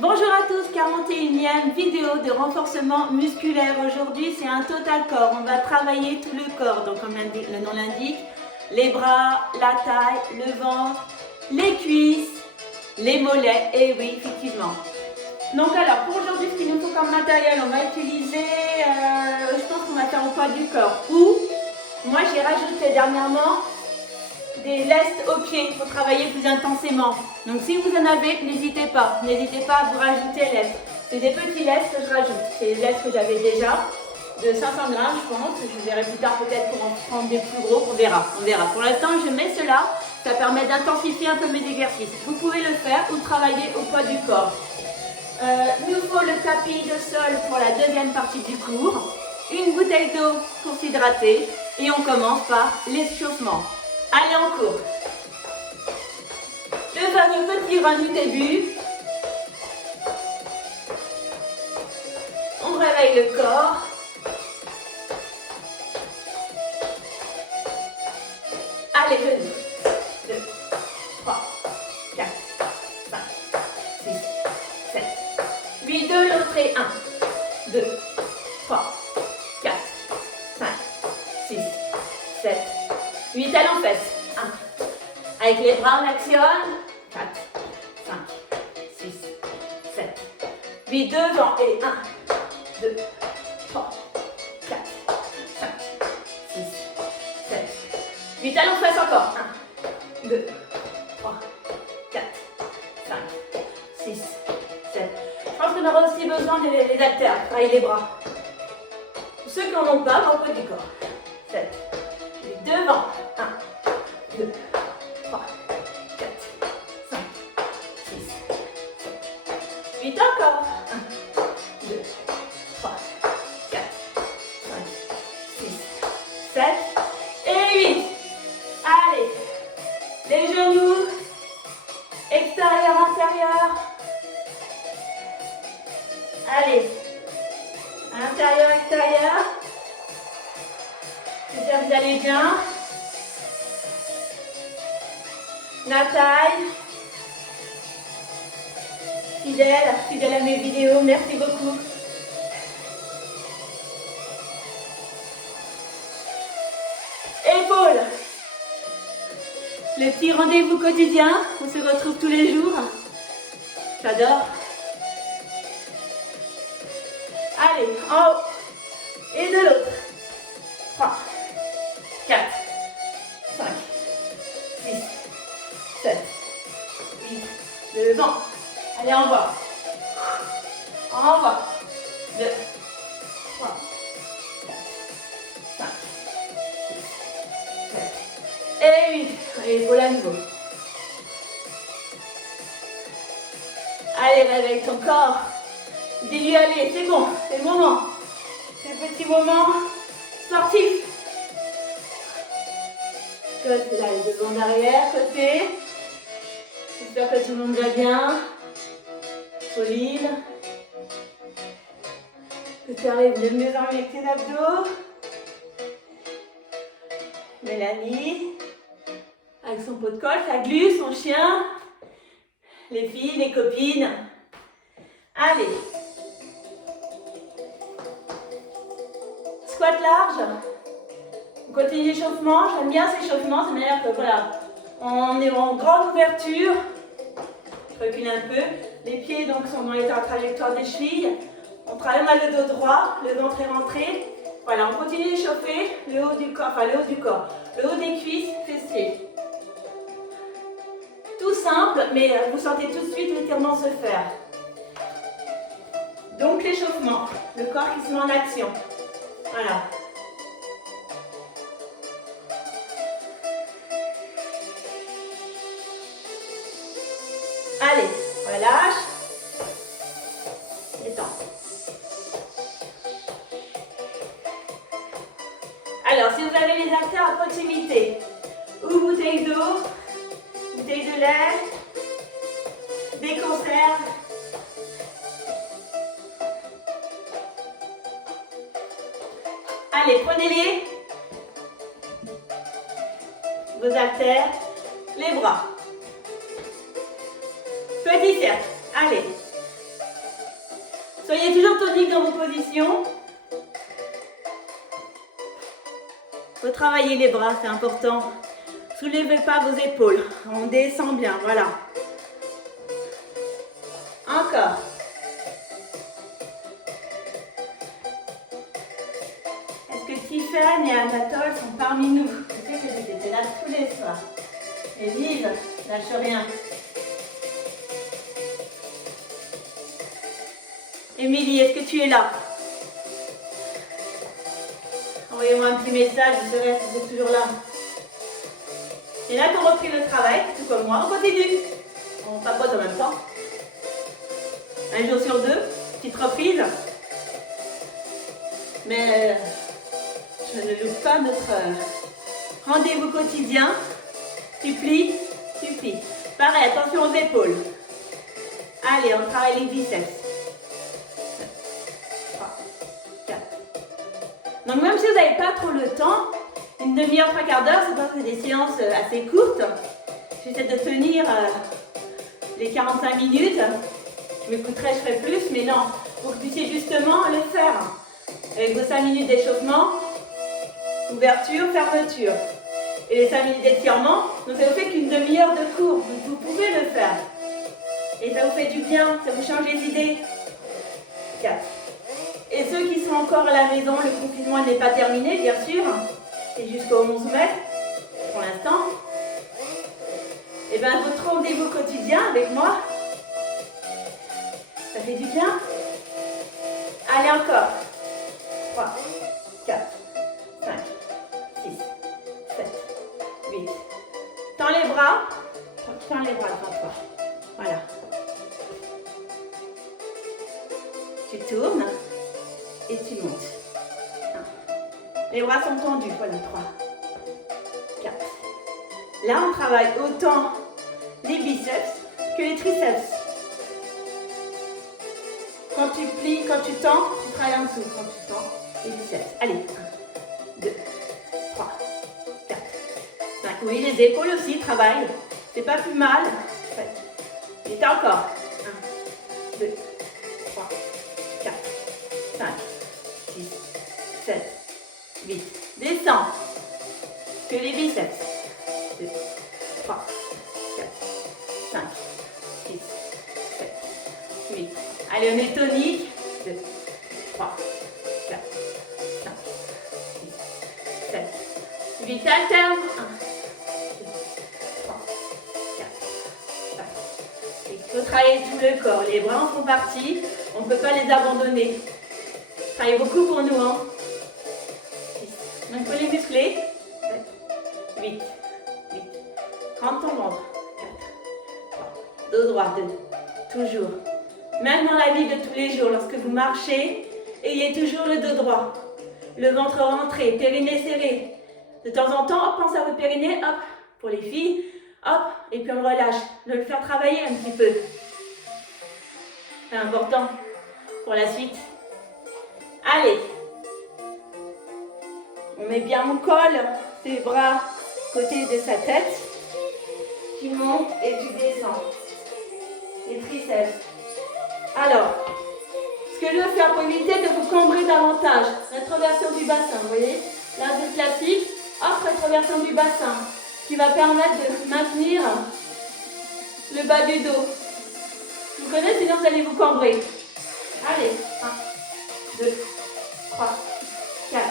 Bonjour à tous, 41e vidéo de renforcement musculaire. Aujourd'hui, c'est un total corps. On va travailler tout le corps. Donc, comme le nom l'indique, les bras, la taille, le ventre, les cuisses, les mollets. Et oui, effectivement. Donc, alors, pour aujourd'hui, ce qu'il nous faut comme matériel, on va utiliser, je pense qu'on va faire au poids du corps. Ou, moi, j'ai rajouté dernièrement des lestes aux pieds pour travailler plus intensément. Donc si vous en avez, n'hésitez pas à vous rajouter lestes. C'est des petits lestes que je rajoute. C'est des lestes que j'avais déjà, de 500 grammes je pense. Je verrai plus tard peut-être pour en prendre des plus gros, on verra. Pour l'instant je mets cela, ça permet d'intensifier un peu mes exercices. Vous pouvez le faire ou travailler au poids du corps. Il nous faut le tapis de sol pour la deuxième partie du cours, une bouteille d'eau pour s'hydrater et on commence par l'échauffement. Allez, en cours. Le fameux petit run du début. On réveille le corps. Allez, genoux. 2, 3, 4, 5, 6, 7, 8, de l'autre et 1, 2, 3, 4, 5, 6, 7, 8, talons fesses. 1. Avec les bras, on actionne. 4, 5, 6, 7, 8. Devant. Et 1, 2, 3, 4, 5, 6, 7, 8. Talons fesses encore. 1, 2, 3, 4, 5, 6, 7. Je pense qu'on aura aussi besoin des haltères. Travailler les bras. Pour ceux qui n'en ont pas, au poids du corps. 7. Devant. 1, 2, 3, 4, 5, 6, 7, 8 encore. 1, 2, 3, 4, 5, 6, 7 et 8. Allez, les genoux, extérieur, intérieur. Allez, intérieur, extérieur. J'espère que vous allez bien. La taille. Fidèle à mes vidéos, merci beaucoup. Épaules. Le petit rendez-vous quotidien, on se retrouve tous les jours. J'adore. Allez, en haut. Et de l'autre. 3, 4, 5, 6, 7, 8, devant. Allez, en bas. En bas. 2, 3, 4, 5, 6, 7 et 8. Allez, épaules à nouveau. Allez, réveille ton corps. Dis-lui, allez, c'est bon, c'est le moment. C'est le petit moment sportif. Côté là, devant, derrière, côté. J'espère que tout le monde va bien. Pauline. Que tu arrives de mieux en mieux avec tes abdos. Mélanie. Avec son pot de colle, sa glu, son chien. Les filles, les copines. Allez. Squat large. On continue l'échauffement. J'aime bien cet échauffement. C'est manière que voilà, on est en grande ouverture. Je recule un peu. Les pieds donc sont dans la trajectoire des chevilles. On travaille mal le dos droit. Le ventre est rentré. Voilà, on continue d'échauffer le haut du corps. Enfin, le haut du corps. Le haut des cuisses, fessiers. Tout simple, mais vous sentez tout de suite l'étirement se faire. Donc l'échauffement, le corps qui se met en action. Voilà. Allez, on relâche. Détends. Alors, si vous avez les haltères à proximité, ou bouteille d'eau, bouteille de lait, des conserves. Allez, prenez-les. Vos haltères, les bras. Petit cercle. Allez. Soyez toujours tonique dans vos positions. Il faut travailler les bras, c'est important. Soulevez pas vos épaules. On descend bien, voilà. Encore. Est-ce que Tiffany et Anatole sont parmi nous? Je sais que j'étais là tous les soirs. Élise, lâche rien. Émilie, est-ce que tu es là? Envoyez-moi un petit message, je saurai si vous êtes toujours là. Il y en a qui ont repris le travail, tout comme moi. On continue. On papote en même temps. Un jour sur deux, petite reprise. Mais je ne loupe pas notre rendez-vous quotidien. Tu plies, tu plies. Pareil, attention aux épaules. Allez, on travaille les biceps. 3, 4. Donc même si vous n'avez pas trop le temps, une demi-heure, 3/4 d'heure, c'est parce que c'est des séances assez courtes. J'essaie de tenir les 45 minutes. Je m'écouterai, je ferai plus, mais non, pour que vous puissiez justement le faire. Avec vos 5 minutes d'échauffement, ouverture, fermeture. Et les 5 minutes d'étirement, donc ça vous fait qu'une demi-heure de cours, donc vous pouvez le faire. Et ça vous fait du bien, ça vous change les idées. 4. Et ceux qui sont encore à la maison, le confinement n'est pas terminé, bien sûr. C'est jusqu'au 11 mai, pour l'instant. Et bien votre rendez-vous quotidien avec moi, ça fait du bien. Allez encore. 3, 4, 5, 6, 7, 8. Tends les bras. Tends les bras devant toi. Voilà. Tu tournes et tu montes. 1. Les bras sont tendus. Voilà, 3, 4. Là, on travaille autant les biceps que les triceps. Quand tu plies, quand tu tends, tu travailles en dessous. Quand tu tends, les biceps. Allez, 1, 2, 3, 4, 5. Oui, les épaules aussi travaillent. C'est pas plus mal. Et encore. 1, 2, 3, 4, 5, 6, 7, 8. Descends. Que les biceps. 2, 3, 4, 5, 6, 7, 8. Allez, on est tonique. 2, 3, 4, 5, 6, 7, 8. Alterne. 1, 2, 3, 4, 5. Il faut travailler tout le corps. Les bras en font partie. On ne peut pas les abandonner. Travaillez beaucoup pour nous. Hein. 6. Donc, il faut les muscler. 7, 8. 8. Rentre ton ventre. 4, 3. Dos droit. 2. Toujours. Même dans la vie de tous les jours, lorsque vous marchez, ayez toujours le dos droit. Le ventre rentré, périnée serré. De temps en temps, hop, pensez à votre périnée, hop, pour les filles, hop, et puis on le relâche. De le faire travailler un petit peu. C'est important pour la suite. Allez. On met bien, on colle ses bras côté de sa tête. Tu montes et tu descends. Les triceps. Alors, ce que je veux faire pour éviter de vous cambrer davantage, rétroversion du bassin, vous voyez, là c'est classique, hop, rétroversion du bassin, qui va permettre de maintenir le bas du dos. Vous connaissez, sinon vous allez vous cambrer. Allez, 1, 2, 3, 4,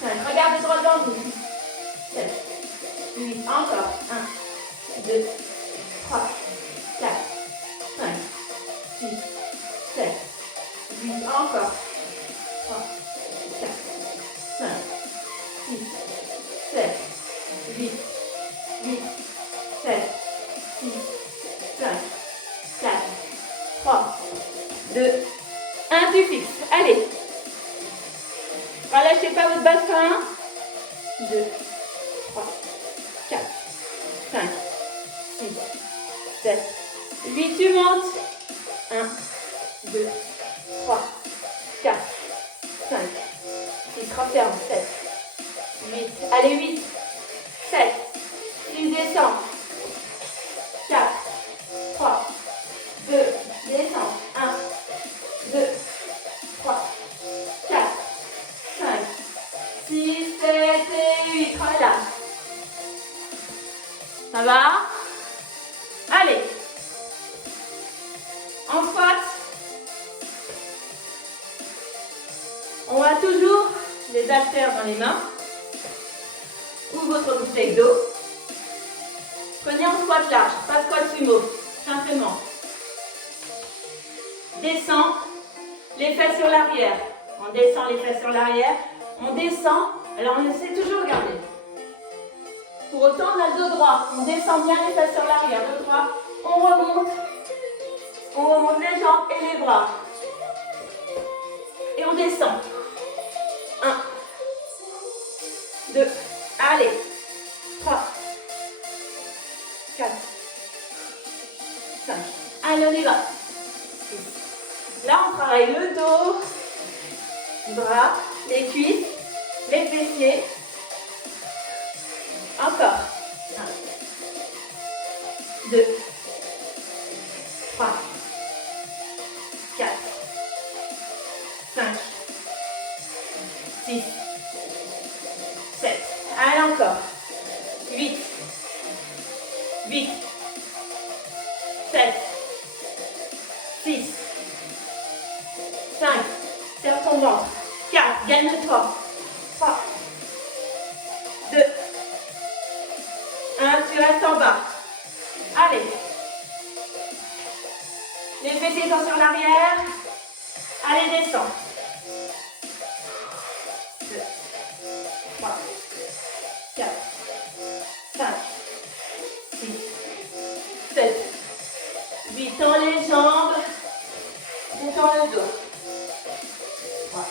5, regardez droit devant vous, 7, 8, encore, 1, 2, 3, 4, 5, 6, 7, 8, encore, 3, 4, 5, 6, 7, 8, 8, 7, 6, 5, 4, 3, 2, 1, tu fixes. Allez. Relâchez pas votre bassin. 2, 3, 4, 5, 6, 7, 8, tu montes. 1, 2, 3, 4, 5, 6, referme, 7, 8, allez 8, 7, 6, descends, 4, 3, 2, descends, 1, 2, toujours les haltères dans les mains ou votre bouteille d'eau. Prenez en squat large, pas squat sumo, simplement. Descend les fesses sur l'arrière. On descend les fesses sur l'arrière. On descend. Alors on essaie toujours de garder. Pour autant, on a le dos droit. On descend bien les fesses sur l'arrière. Dos droit. On remonte. On remonte les jambes et les bras. Et on descend. 1, 2, allez. 3, 4, 5. Allez, on y va. Là, on travaille le dos, bras, les cuisses, les fessiers. Encore. 1, 2, 3, 4, 5, 6, 7. Allez, encore. 8, 8, 7, 6, 5, serre ton ventre. 4, gagne-toi. 3, 2, 1, tu restes en bas. Allez. Les fessiers sont sur l'arrière. Allez, descends. 2, 3, 4, 5, 6, 7, 8. Tends les jambes. Détends le dos. 3,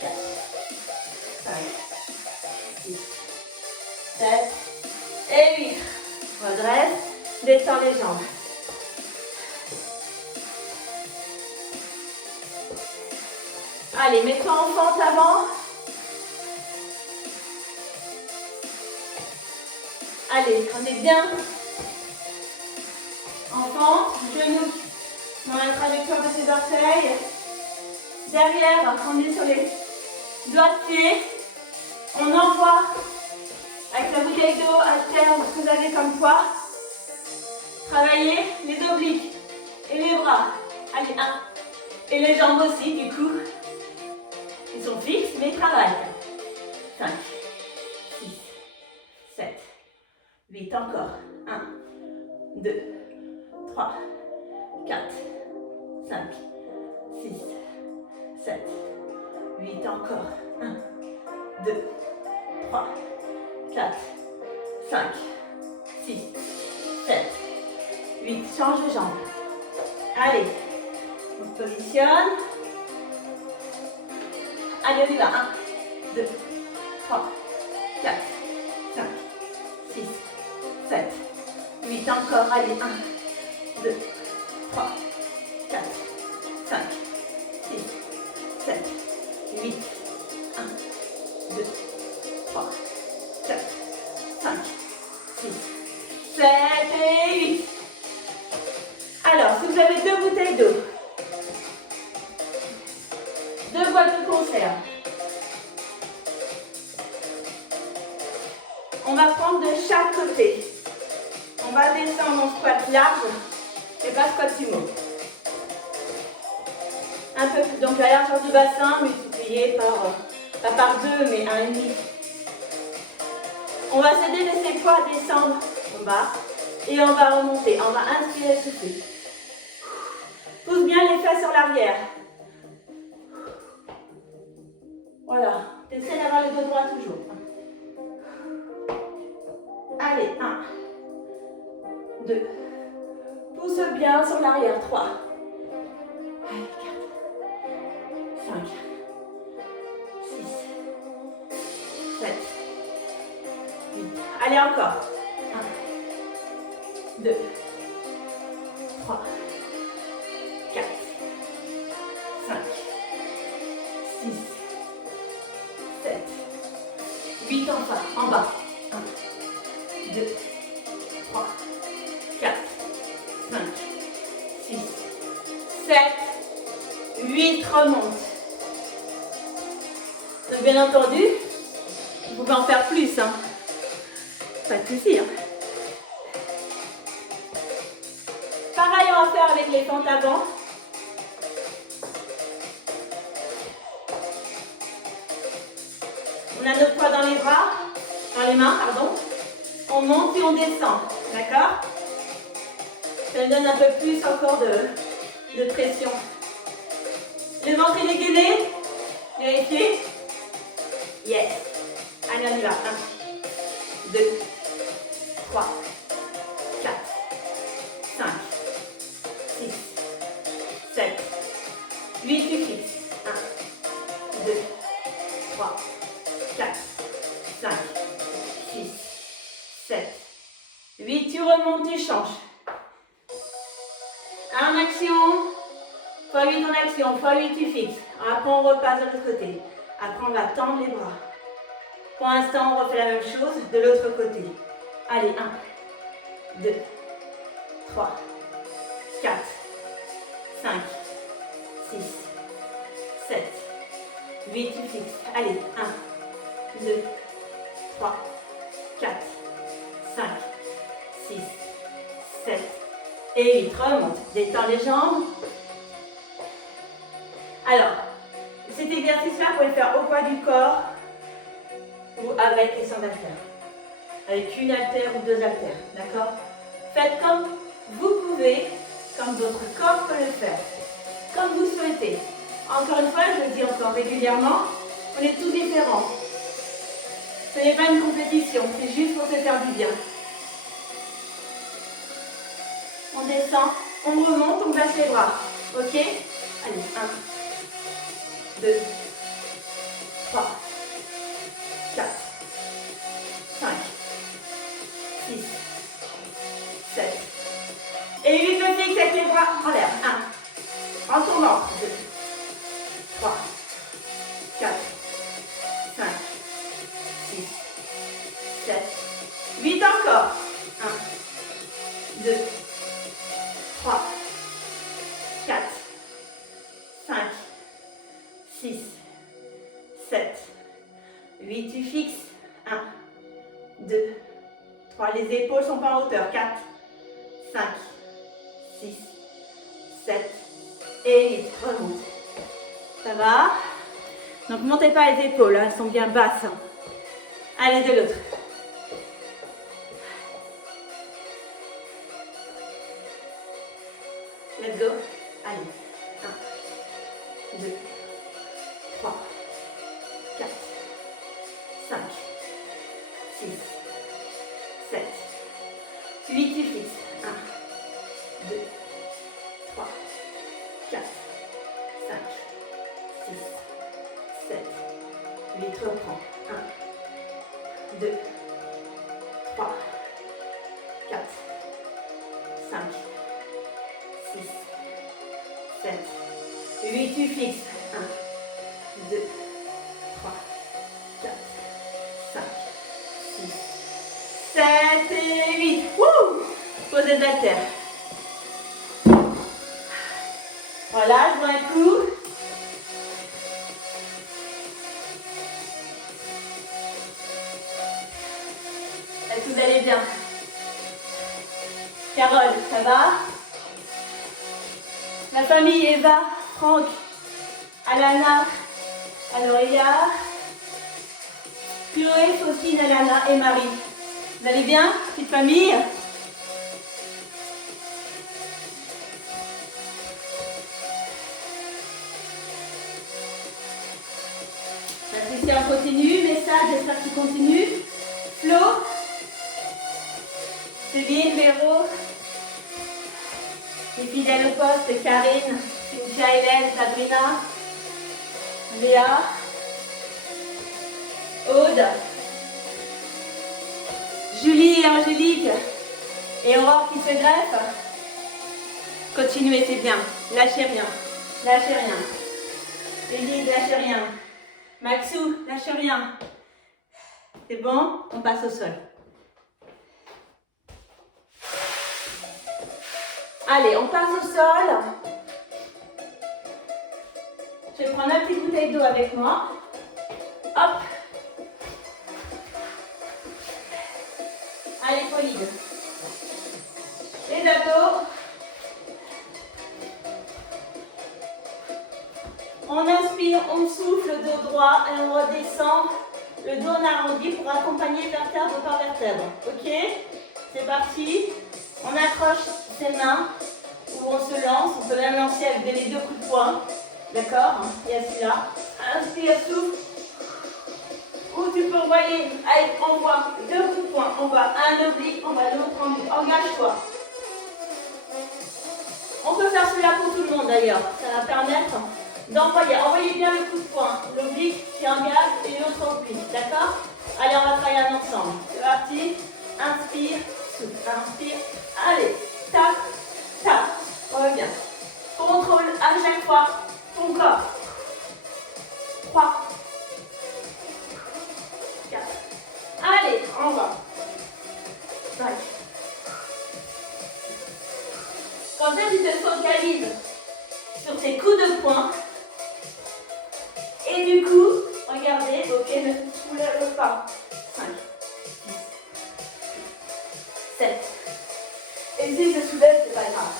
4, 5, 6, 7 et 8. Redresse. Détends les jambes. Allez, mets-toi en fente avant. Allez, on est bien en fente, genoux dans la trajectoire de ses orteils. Derrière, on est sur les doigts de pied. On envoie avec la bouteille d'eau, haltère, ce que vous avez comme poids. Travaillez les obliques et les bras. Allez, 1. Et les jambes aussi, du coup. Ils sont fixes, mais ils travaillent. 5, 6, 7, 8, encore. 1, 2, 3, 4, 5, 6, 7, 8, encore. 1, 2, 3, 4, 5, 6, 7, 8. Change de jambe. Allez, on se positionne. Allez, on y va. 1, 2, 3, 4, 5, 6, 7, 8. Encore. Allez, 1, 2, 3, 4, 5, 6, 7, 8. 1, 2, 3, 4, 5, 6, 7 et 8. Alors, si vous avez 2 bouteilles d'eau, 2 boîtes de conserve, on va prendre de chaque côté. On va descendre en squat large, et pas squat sumo. Un peu plus, donc la largeur du bassin multiplié par, pas par 2, mais 1,5. On va s'aider de ses poids à descendre en bas et on va remonter. On va inspirer, souffler. Pousse bien les fesses sur l'arrière. Voilà, t'essaies d'avoir le dos droit toujours. Allez, 1, 2. Pousse bien sur l'arrière, 3. Allez, 4, 5, 6, 7, 8. Allez, encore. 1, 2, 3, 4, 5, 6, 7, 8 en bas. 1, 2, 3, 4, 5, 6, 7, 8. Remonte. Donc bien entendu, vous pouvez en faire plus. Hein. Pas de souci. Hein. Pareil, on va faire avec les fentes avant. a notre poids dans les bras, dans les mains, pardon. On monte et on descend, d'accord? Ça nous donne un peu plus encore de pression. Le ventre est dégainé. Vérifiez. Yes. Allez, on y va. 1, 2, 3, 4, 5, 6, 7, 8, tu fixes. 1, 2, 3, 4, 5, 6, 7, 8, tu remontes, tu changes. En action, x8 en action, x8 tu fixes. Après on repasse de l'autre côté. Après on va tendre les bras. Pour l'instant on refait la même chose de l'autre côté. Allez, 1, 2, 3, 4, 5, 6, 7, 8, tu fixes. Allez, 1, 2, 3, 4, 5, 6, 7, et 8. Remonte. Détends les jambes. Alors, cet exercice-là, vous pouvez le faire au poids du corps ou avec et sans haltères. Avec une haltère ou deux haltères. D'accord? Faites comme vous pouvez, comme votre corps peut le faire. Comme vous souhaitez. Encore une fois, je le dis encore régulièrement, on est tous différents. Ce n'est pas une compétition, c'est juste pour se faire du bien. On descend, on remonte, on baisse les bras. Ok? Allez, 1, 2, 3, 4, 5, 6, 7. Et 8 le fixe avec les bras en l'air. 1. En tournant. 2, 3, 4, 5, 6, 7. 8 encore. 1, 2, 3, 4, 5, 6, 7, 8, tu fixes. 1, 2, 3, les épaules sont pas en hauteur. 4, 5, 6, 7 et 8. Remonte. Ça va? Donc montez pas les épaules, hein, elles sont bien basses. Hein. Allez, de l'autre. Let's go. Allez. 1, 2, 3, 4, 5, 6, 7, 8, tu fixes. 1, 2, 3, 4, 5, 6, 7, 8, reprends. 1, 2, 3, 4, 5, 6, 7, 8, tu fixes. 1, 2, 3, 4, 5, 6, 7 et 8. Wouh! Pose les haltères. Voilà, je vois un coup. Est-ce que vous allez bien? Carole, ça va? La famille Eva, Franck, Alana, Aloria, Chloé, Faustine, Alana et Marie. Vous allez bien, petite famille? Patricia continue, message, j'espère qu'il continue. Flo, Céline, Véro, les fidèles au poste, Karine, Cynthia, Hélène, Sabrina, Léa, Aude, Julie et Angélique, et Aurore qui se greffe. Continuez, c'est bien. Lâchez rien. Lâchez rien. Élise, lâchez rien. Maxou, lâchez rien. C'est bon? On passe au sol. Allez, on passe au sol. Je vais prendre ma petite bouteille d'eau avec moi. Hop. Allez, Pauline. Les abdos. On inspire, on souffle, dos droit et on redescend le dos en arrondi pour accompagner vertèbre par vertèbre. Ok? C'est parti. On accroche ses mains ou on se lance. On peut même lancer avec les deux coups de poing. D'accord? Il y a celui-là. Inspire, souffle. Ou tu peux envoyer. Allez, envoie deux coups de poing. On va un oblique, on va l'autre oblique. Engage-toi. On peut faire celui-là pour tout le monde d'ailleurs. Ça va permettre d'envoyer. Envoyez bien le coup de poing. L'oblique qui engage et l'autre oblique. D'accord? Allez, on va travailler ensemble. C'est parti. Inspire, souffle. Inspire. Allez. Tac, tac. Reviens. Contrôle à chaque fois ton corps. 3. 4. Allez, on va. 5. Comme ça, tu te focalises sur tes coups de poing. Et du coup, regardez, ok, ne soulève pas. 5, 6, 7. Et si je soulève, c'est pas grave.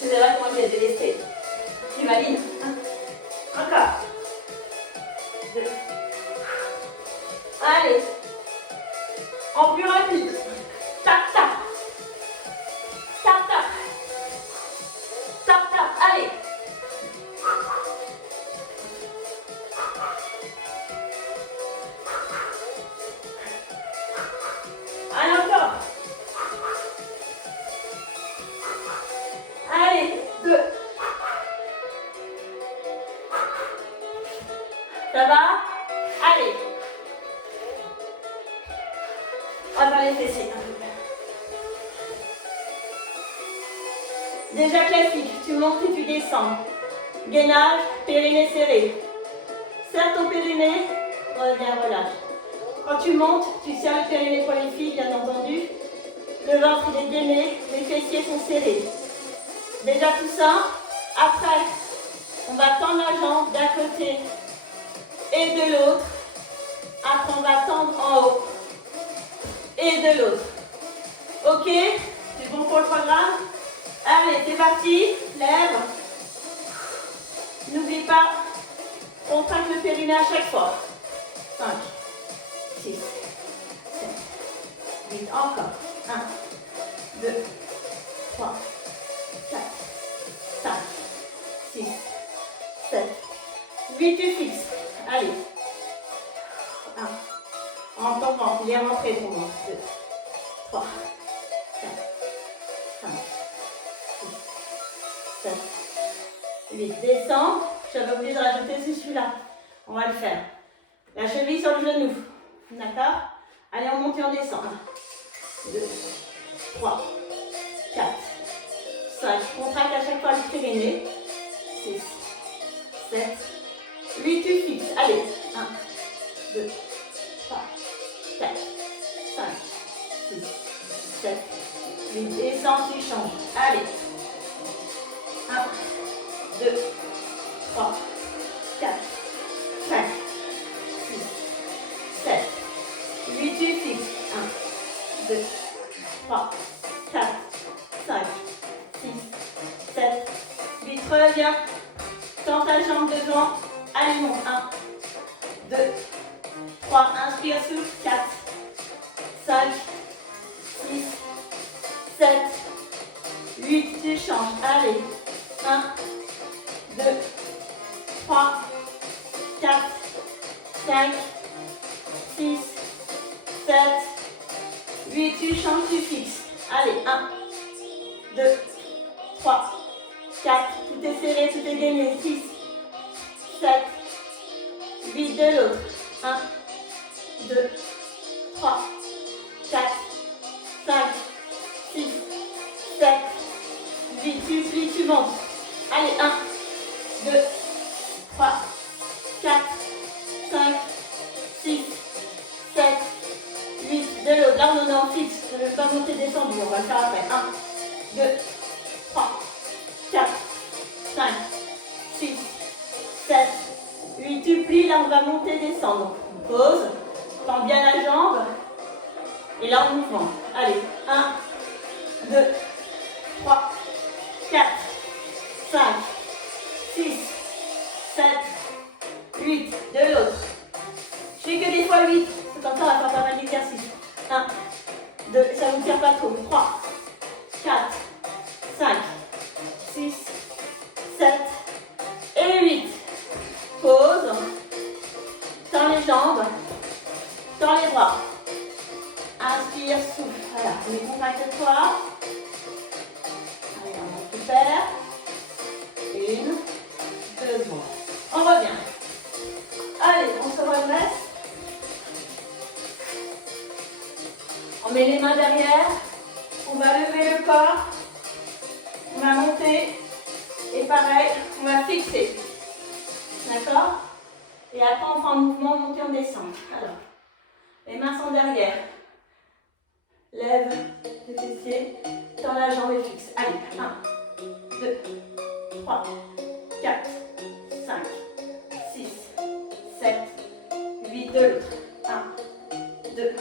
Tu verras comment je vais délaisser. Tu valides? Encore. 2. Allez. En plus rapide. Tac, tac. Tac, tac. Tac, tac. Allez. Allez, encore. Allez, 2. Ça va? Allez. On va faire les fessiers un peu. Déjà classique, tu montes et tu descends. Gainage, périnée serré. Serre ton périnée, reviens, relâche. Quand tu montes, tu serres le périnée pour les filles, bien entendu. Le ventre il est gainé, les fessiers sont serrés. Déjà tout ça. Après, on va tendre la jambe d'un côté et de l'autre. Après, on va tendre en haut et de l'autre. Ok? C'est bon pour le programme? Allez, c'est parti. Lève. N'oublie pas, contracte le périnée à chaque fois. 5, 6, 7, 8, encore. 1, 2, 3, 4, 5, 6, 7, 8, tu fixes. Allez. 1. En tombant, il est rentré pour moi. 2, 3, 4, 5, 6, 7, 8. Descends. J'avais oublié de rajouter celui-là. On va le faire. La cheville sur le genou. D'accord? Allez, on monte et on descend. 1, 2, 3, 4, 5. Contracte à chaque fois le périnée. 6, 7, 8. Tu fixes. Allez. 1, 2, 3, 4, 5, 6, 7, 8. Descends, tu changes. Allez. 1, 2, 3, 4, 5, 6, 7, 8. Tu fixes. 1, 2, 3, 4, 5, 6, 7, 8. Reviens. Tends ta jambe devant. Allez, monte. 1, 2, 3. Inspire, souffle. 4, 5, 6, 7, 8. Tu changes. Allez. 1, 2, 3, 4, 5, 6, 7, 8. Tu changes, tu fixes. Allez. 1, 2, 3, 4. Tout est serré, tout est gainé. 6, 7, 8 de l'autre. 1, 2, 3, 4, 5, 6, 7, 8. Tu plies, tu montes. Allez, 1, 2, 3, 4, 5, 6, 7, 8. De l'autre. Là, on en est en fixe. Je ne vais pas monter descendu. On va le faire après. 1, 2, 3, 4, 5, 6, 7, 8. Tu plies. Là, on va monter, descendre. Pause. Tends bien la jambe. Et là, en mouvement. Allez. 1, 2, 3, 4, 5, 6, 7, 8. De l'autre. Je fais que des fois 8. Une, deux, bon. On revient. Allez, on se redresse. On met les mains derrière. On va lever le corps. On va monter. Et pareil, on va fixer. D'accord? Et après, on fait un mouvement, monter, on descend. Alors, les mains sont derrière. Lève les fessiers. Tends la jambe et fixe. Allez, 1, 2, 3, 4, 5, 6, 7, 8 de l'autre. 1, 2,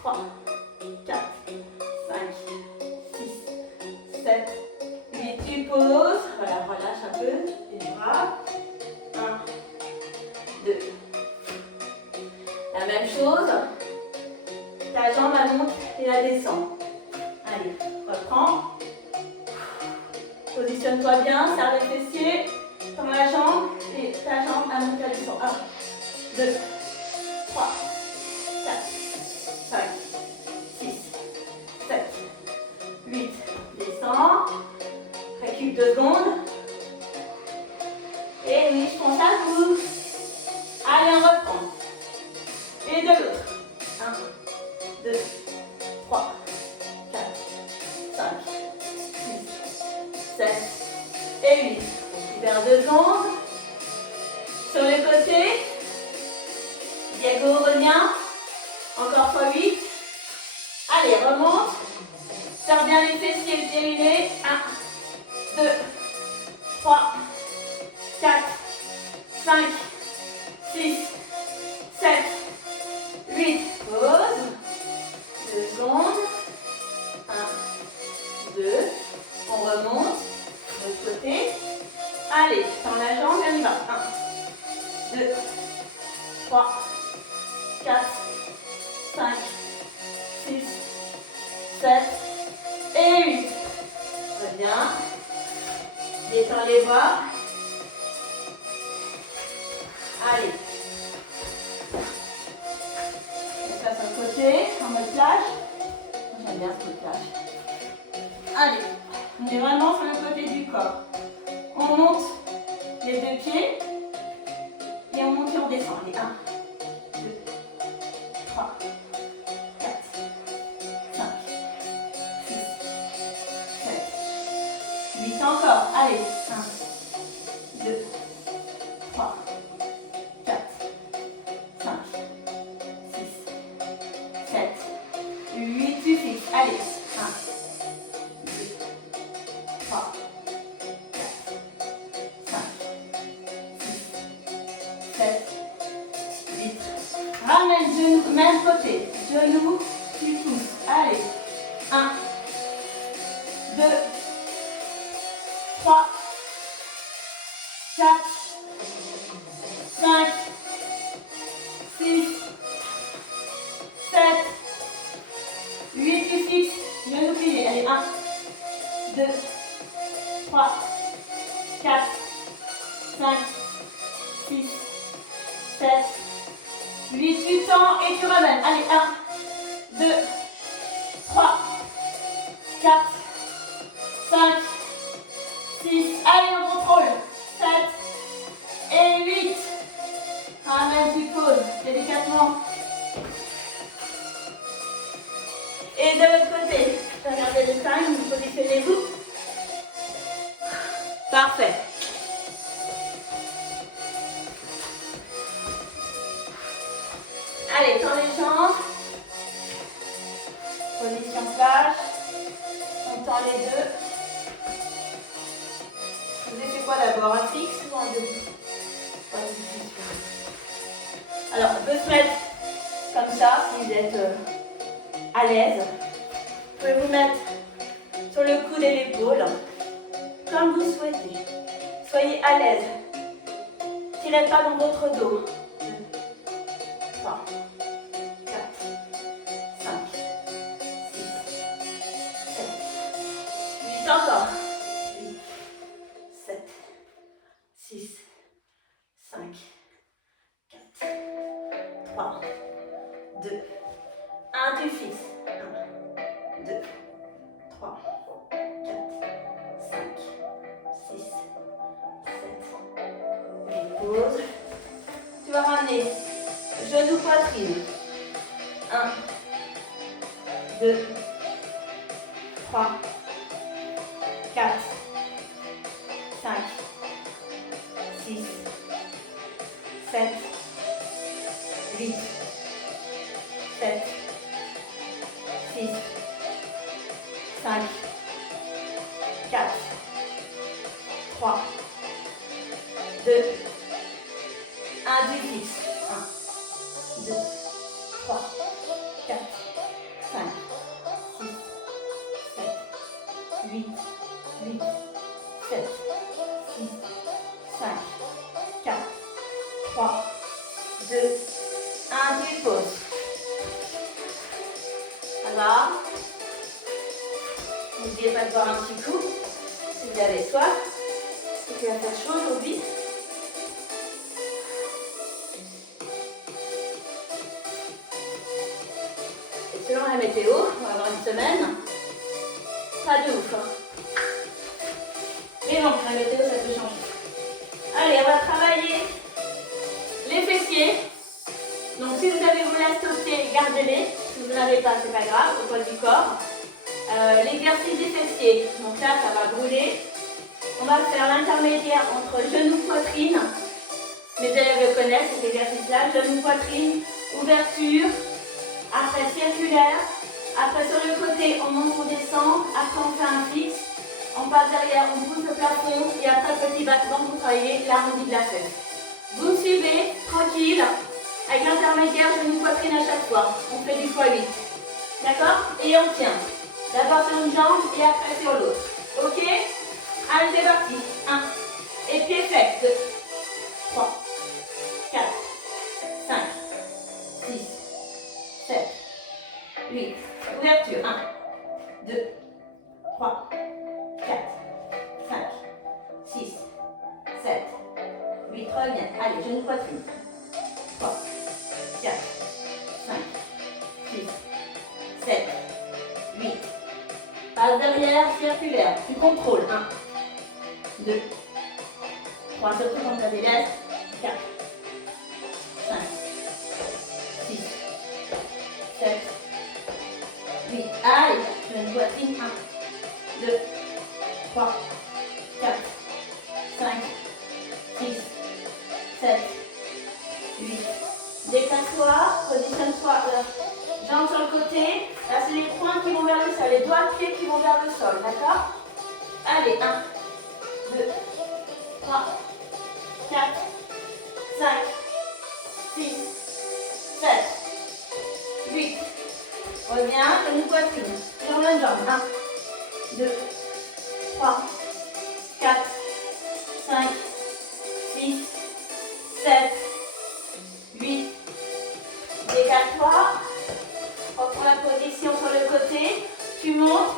3, 4, 5, 6, 7, 8. Tu poses. Voilà, relâche un peu les bras. 1, 2. La même chose. Ta jambe elle monte et elle descend. Allez, reprends. Positionne-toi bien, serre les fessiers. Tends la jambe et ta jambe elle monte et elle descend. 1, 2, 3, 4, 5, 6, 7, 8. Descends. Récup 2 secondes. Et oui, je pense à vous. Allez, on reprend. Et de l'autre. 1, 2, 3, 4, 5, 6, 7 et 8. On libère 2 secondes. Sur le côté. Diego revient. Encore fois 8. Allez, remonte. Serre bien les fessiers, les pieds unis. 1, 2, 3, 4, 5, 6, 7, 8. Pause. 2 secondes. 1, 2. On remonte. De l'autre côté. Allez, tends la jambe et on y va. 1, 2, 3, 4, 5, 6, 7 et 8. Très bien. Détends les bras. Allez. On passe sur le côté, en mode plage. J'aime bien ce plage. Allez. On est vraiment sur le côté du corps. On monte les 2 pieds. Et on monte et on descend. Allez, 1, 2, 3, 4, 5, 6, 7, 8 encore. Allez, 1, 2, 3, 4, 5, 6, 7, 8. Tu fixes. Allez, 1, 2, 3, 4, 5, 6, 7, 8. Ramène genou, même côté. Genou, tu pousses. Allez. 1, 2, 3, 4, 5, 6, 7, 8. Tu fixes. Genou plié. Allez. 1, 2, 3, 4, 5, 6, 7, 8. Tu tends et tu ramènes. Allez, 1, 2, 3, 4, 5, 6. Allez, on contrôle. 7 et 8. Ramène, tu poses délicatement. Et de l'autre côté, regardez le time, vous positionnez-vous. Parfait. Allez, tends les jambes. Position plage. On tend les deux. Vous avez fait quoi d'abord? Un fixe ou un debout? Alors, on peut se mettre comme ça si vous êtes à l'aise. Vous pouvez vous mettre sur le coude et l'épaule, comme vous souhaitez. Soyez à l'aise. Tirez pas dans votre dos. 2, 3, 4, 5, 6, 7, 8 encore. 8, 7, 6, 5, 4, 3, 2, 1. Tu fixes. 1, 2, 3, 4, 5, 6, terminer. Genou, poitrine. 1, 2, 3, 4, 5, 6, 7, 8, 7, 6, 5, 4, 3, 2, 1, du fixe. 1, 2, 3, 4, 5, 6, 7, 8, 8, 7, 6, 5, 4, 3, 2, 1, du pause. Alors, n'oubliez pas de boire un petit coup si vous avez soif. Parce qu'il va faire chaud aujourd'hui. Et selon la météo, on va avoir une semaine pas de ouf. Mais bon, la météo, ça peut changer. Allez, on va travailler les fessiers. Donc si vous avez vos élastopieds, gardez-les. Si vous n'en avez pas, c'est pas grave, au poids du corps. L'exercice des fessiers. Donc là, ça va brûler. On va faire l'intermédiaire entre genou poitrine. Mes élèves le connaissent, cet exercice-là. Genou poitrine, ouverture. Après circulaire. Après sur le côté, on monte, on descend. Après on fait un fixe. On passe derrière, on pousse le plafond. Et après petit battement pour travailler l'arrondi de la fesse. Vous me suivez, tranquille. Avec l'intermédiaire, genou poitrine à chaque fois. On fait du x8. D'accord? Et on tient. D'abord sur une jambe et après sur l'autre. Ok? Allez, c'est parti. 1. Et pied fait. 2, 3, 4, 5, 6, 7, 8. Ouverture. 1, 2, 3, 4, 5, 6, 7, 8. Reviens. Allez, genou poitrine. 3, 4, 5, 6, 7, 8. Passe derrière, circulaire. Tu contrôles. 1, 2, 3, surtout quand tu as des laisses. 4, 5, 6, 7, 8. Allez, genou poitrine. 1, 2, 3, 4, 5, 6, 7, 8. Déplace-toi, positionne-toi, jambes sur le côté. Là, c'est les poings qui vont vers le sol, les doigts de pied qui vont vers le sol, d'accord? Allez, 1, 2, 3, 4, 5, 6, 7, 8. Reviens, genou poitrine. Sur la jambe. 1, 2, 3, 4, 5, 6, 7, 8. Décale-toi. Reprends la position sur le côté. Tu montes.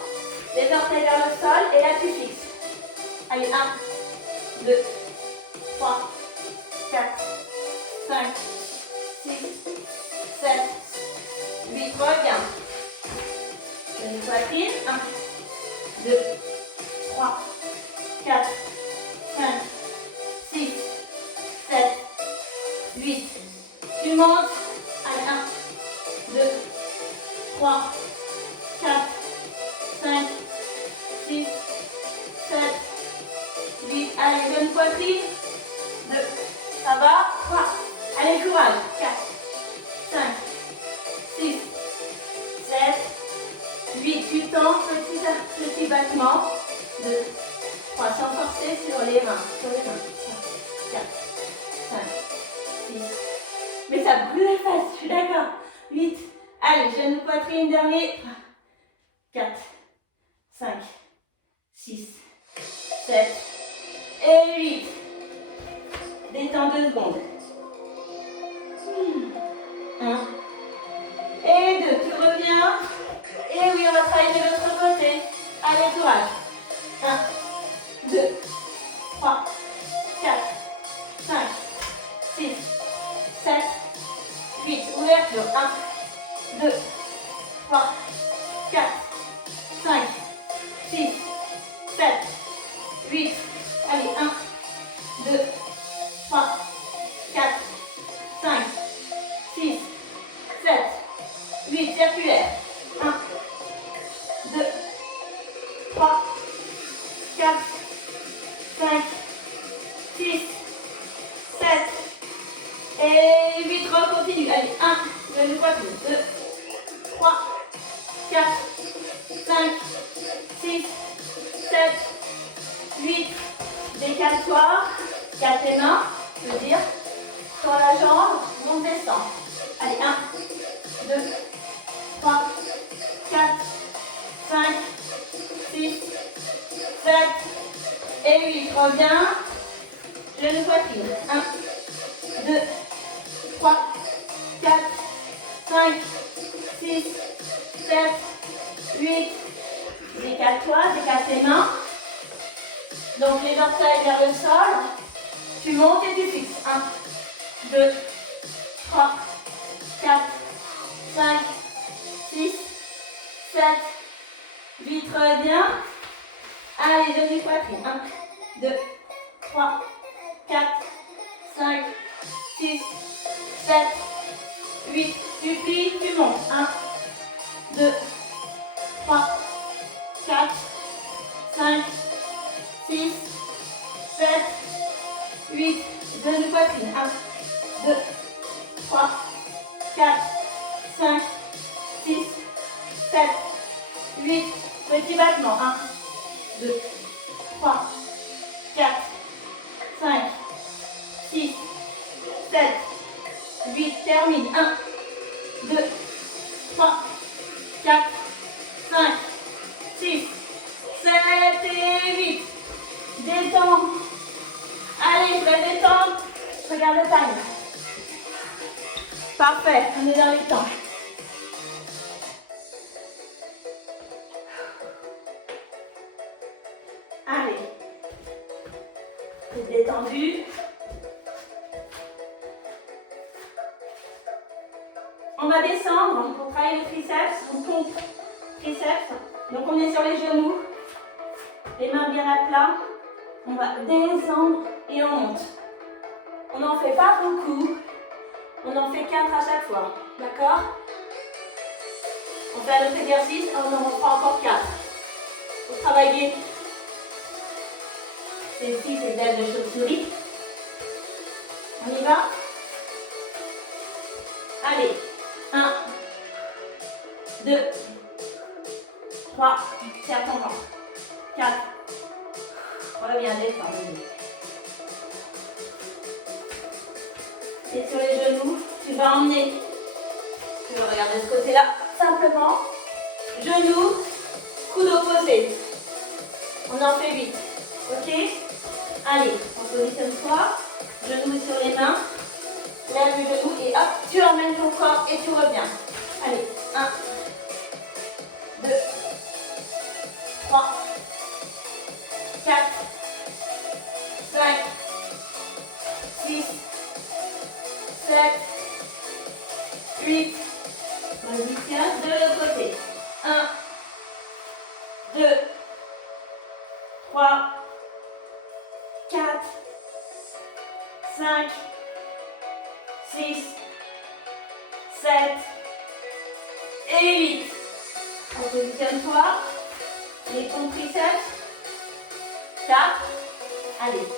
Les orteils vers le sol et là tu fixes. Allez, 1, 2, 3, 4, 5, 6, 7, 8. Reviens. Genou poitrine. 1, 2, 3, 4, 5, 6, 7, 8. Tu montes. Allez, 1, 2, 3, 4, 5, 6, 7, 8. Allez, genou poitrine. 2. Ça va? 3. Allez, courage. 4, 5, 6, 7, 8. Tu tends, petit battement. 2, 3. Sans forcer sur les mains. Sur les mains. 4, 5, 6. Mais ça brûle la face, je suis d'accord. 8. Allez, genou poitrine, dernier. 4, 5, 6, 7 et 8. Détends 2 secondes. 1 et 2. Tu reviens. Et oui, on va travailler de l'autre côté. Allez, courage. 1, 2, 3, 4, 5, 6, 7, 8. Ouverture. 1, 2, 3, 4, 5, 6, 7, 8. Allez, 1, 2, 3, 4, 5, 5, 6, 7 et 8. Continue. Allez, 1, genou poitrine, 2, 3, 4, 5, 6, 7, 8. Décale-toi. Cale tes mains, je veux dire, sur la jambe, monte, descend. Allez, 1, 2, 3, 4, 5, 6, 7 et 8. Reviens. Genou poitrine. 1, 2, 3, 4, 5, 6, 7, 8. Décale-toi, décale tes mains. Donc les orteils vers le sol. Tu montes et tu fixes. 1, 2, 3, 4, 5, 6, 7, 8. Reviens. Allez, genou poitrine. 1, 2, 3, 4, 5, 6, 7, 8. Tu plies, tu montes. 1, 2, 3, 4, 5, 6, 7, 8. Genou poitrine. 1, 2, 3, 4, 5, 6, 7, 8. Petit battement. 1, 2, 3, 4, 5, 6, 7, 8. Termine. 1, 2, 3, 4, 5, 6, 7 et 8. Détends. Allez, je vais détendre. Regarde le time. Parfait, on est dans les temps. Allez. C'est détendu. On va descendre pour travailler le triceps. On pompe triceps. Donc on est sur les genoux. Les mains bien à plat. On va descendre et on monte. On n'en fait pas beaucoup. On en fait 4 à chaque fois. D'accord? On fait un autre exercice et on en reprend encore 4. Pour travailler ces ailes de chauve-souris. On y va? Allez. 1, 2, 3, serre ton ventre. 4. Reviens, descends. Et sur les genoux, tu vas emmener. Tu vas regarder ce côté-là. Simplement, genoux, coude opposé. On en fait 8. Ok? Allez, on positionne-toi. Genoux sur les mains. Lève le genou et hop, tu emmènes ton corps et tu reviens. Allez, 1, 2, 3, 4, 5, 6, 7, 8. Position de l'autre côté. 1, 2, 3, 4, 5, 6, 7 et 8. Repositionne-toi. Les ton triceps. 4. Allez.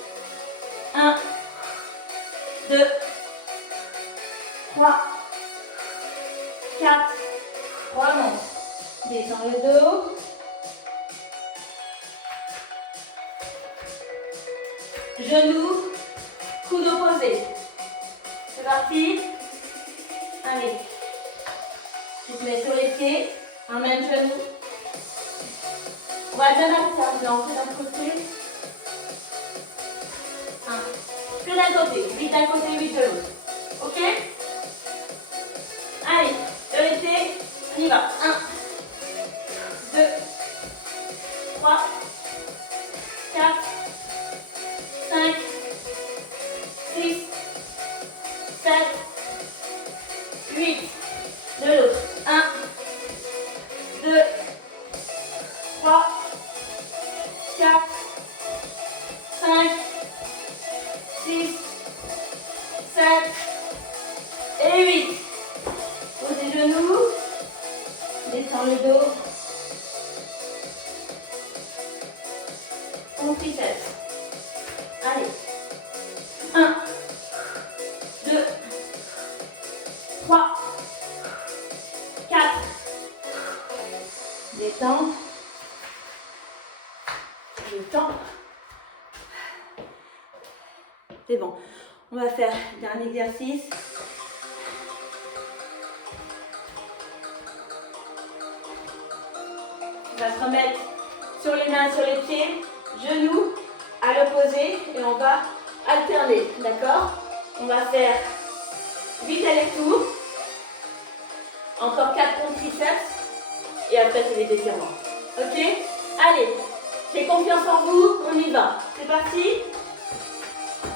1, 2, 3, 4. Remonte. Descends le dos. Genoux, coude opposé. C'est parti. Allez. Tu te mets sur les pieds. Un même genou. On va bien alterner d'un côté. Que d'un côté. 8 d'un côté, 8 de l'autre. Ok? Allez. Sur les pieds. On y va. 1, 2, 3, 4, 5, 6, 7, 8. De l'autre. 1, 2, 3, 4, 5, 6, 7 et 8. Posez genoux. C'est bon. On va faire un dernier exercice. On va se remettre sur les mains, sur les pieds, genoux à l'opposé et on va alterner, d'accord? On va faire 8 allers-retours, encore 4 contre triceps et après c'est les étirements. Ok? Allez, j'ai confiance en vous, on y va. C'est parti?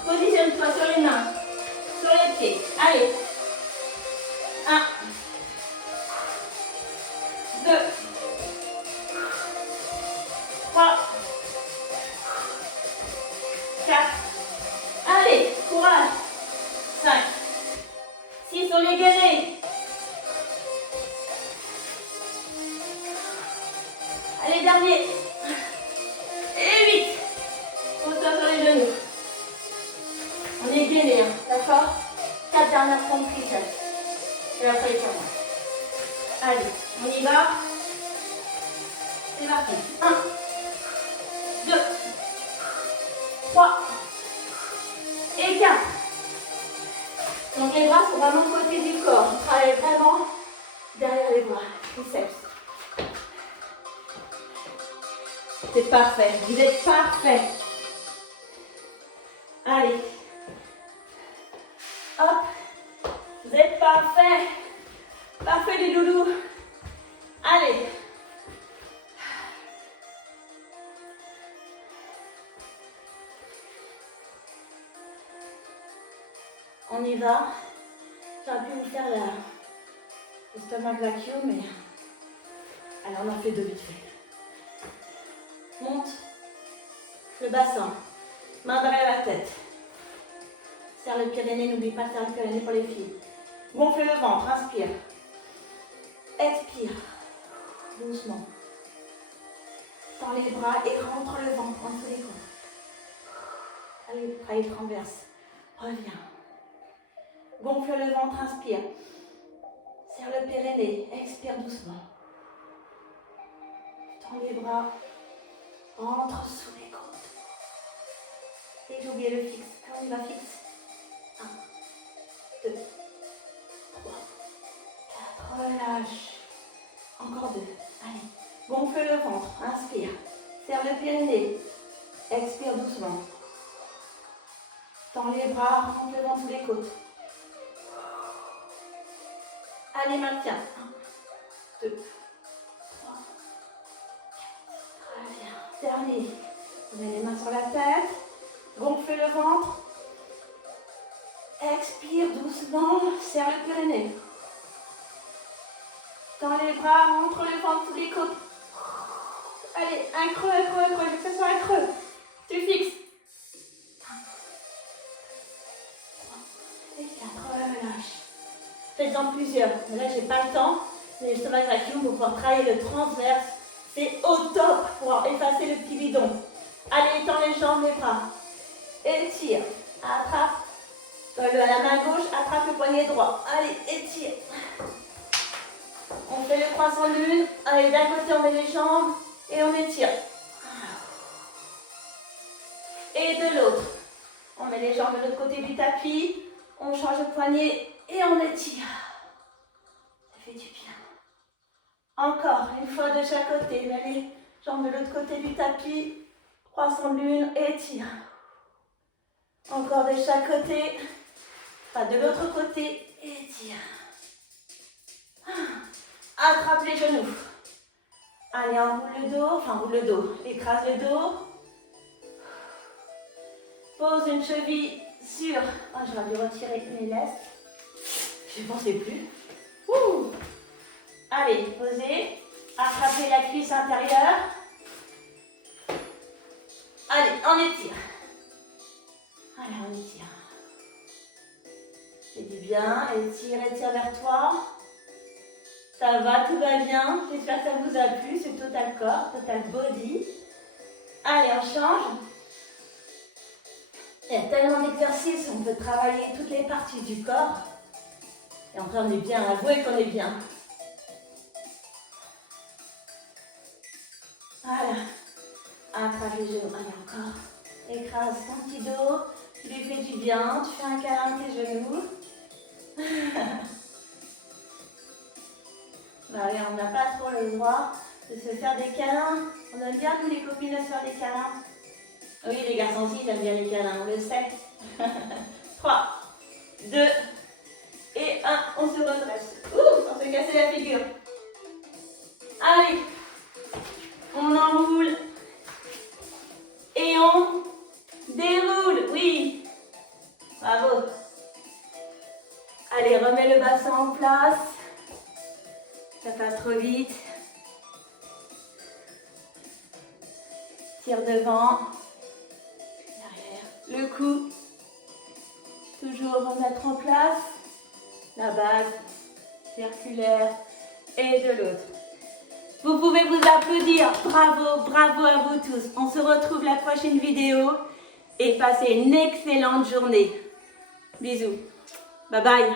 Positionne-toi sur les mains, sur les pieds. Allez. 1, 2, 3, 4. Allez, courage. 5, 6, on est gainé. Allez, dernier. Et 8. Pose-toi sur les genoux. On est gainé, hein, d'accord? 4 dernières pompes triceps. Et après les poignets. Allez, on y va. C'est parti. 1, 2, 3 et 4. Donc les bras sont vraiment côté du corps. On travaille vraiment derrière les bras. Triceps. C'est parfait. Vous êtes parfait. Allez. Hop. Vous êtes parfait. Parfait les loulous. Allez. On y va. J'aurais pu vous faire le stomach vacuum, mais... Alors on en fait deux vite fait. Monte le bassin. Main derrière la tête. Serre le pyrénées, n'oublie pas de serrer le pyrénées pour les filles. Gonfle le ventre, inspire. Expire. Doucement. Tends les bras et rentre le ventre entre les côtes. Allez, travaille transverse. Reviens. Gonfle le ventre, inspire. Serre le périnée, expire doucement. Tends les bras, entre sous les côtes. Et j'ai oublié le fixe. On y va fixe. 1, 2, 3, 4. Relâche. Encore 2. Allez. Gonfle le ventre, inspire. Serre le périnée. Expire doucement. Tends les bras, rentre le ventre sous les côtes. Allez, maintiens. 1, 2, 3, 4. Très bien. Dernier. On met les mains sur la tête. Gonfle le ventre. Expire doucement. Serre le périnée. Tends les bras, rentre le ventre sous les côtes. Allez, un creux, un creux, un creux. Je fais ça un creux. Tu fixes. 1, 3 et 4. Relâche. Faites-en plusieurs. Mais là, j'ai pas le temps. Mais le stomach vacuum pour pouvoir travailler le transverse. C'est au top pour effacer le petit bidon. Allez, étends les jambes, les bras. Étire. Attrape. La main gauche, attrape le poignet droit. Allez, étire. On fait le croissant de lune. Allez, d'un côté, on met les jambes et on étire. Et de l'autre. On met les jambes de l'autre côté du tapis. On change de poignet et on étire. Ça fait du bien. Encore une fois de chaque côté. Mets les jambes de l'autre côté du tapis. Croissant de lune, étire. Encore de chaque côté. Pas de l'autre côté, étire. Attrape les genoux. Allez, enroule le dos, enfin roule le dos. Écrase le dos. Pose une cheville sur... Ah, j'aurais dû retirer mes lestes. Je ne pensais plus. Ouh. Allez, posez. Attrapez la cuisse intérieure. Allez, on étire. Allez, on étire. Fais du bien. Étire, étire vers toi. Ça va, tout va bien. J'espère que ça vous a plu, ce total corps, total body. Allez, on change. Il y a tellement d'exercices, on peut travailler toutes les parties du corps. Et enfin, on est bien, avouez qu'on est bien. Voilà. Attrape les genoux. Allez, encore. Écrase ton petit dos. Tu lui fais du bien, tu fais un câlin à tes genoux. Allez, on n'a pas trop le droit de se faire des câlins. On aime bien, nous les copines, de se faire des câlins. Oui, les garçons aussi, ils aiment bien les câlins, on le sait. 3, 2 et 1, on se redresse. Ouh, on s'est cassé la figure. Allez, on enroule et on déroule. Oui, bravo. Allez, remets le bassin en place. Ça passe trop vite. Tire devant. Derrière. Le cou. Toujours remettre en place. La base circulaire et de l'autre. Vous pouvez vous applaudir. Bravo, bravo à vous tous. On se retrouve la prochaine vidéo et passez une excellente journée. Bisous. Bye bye.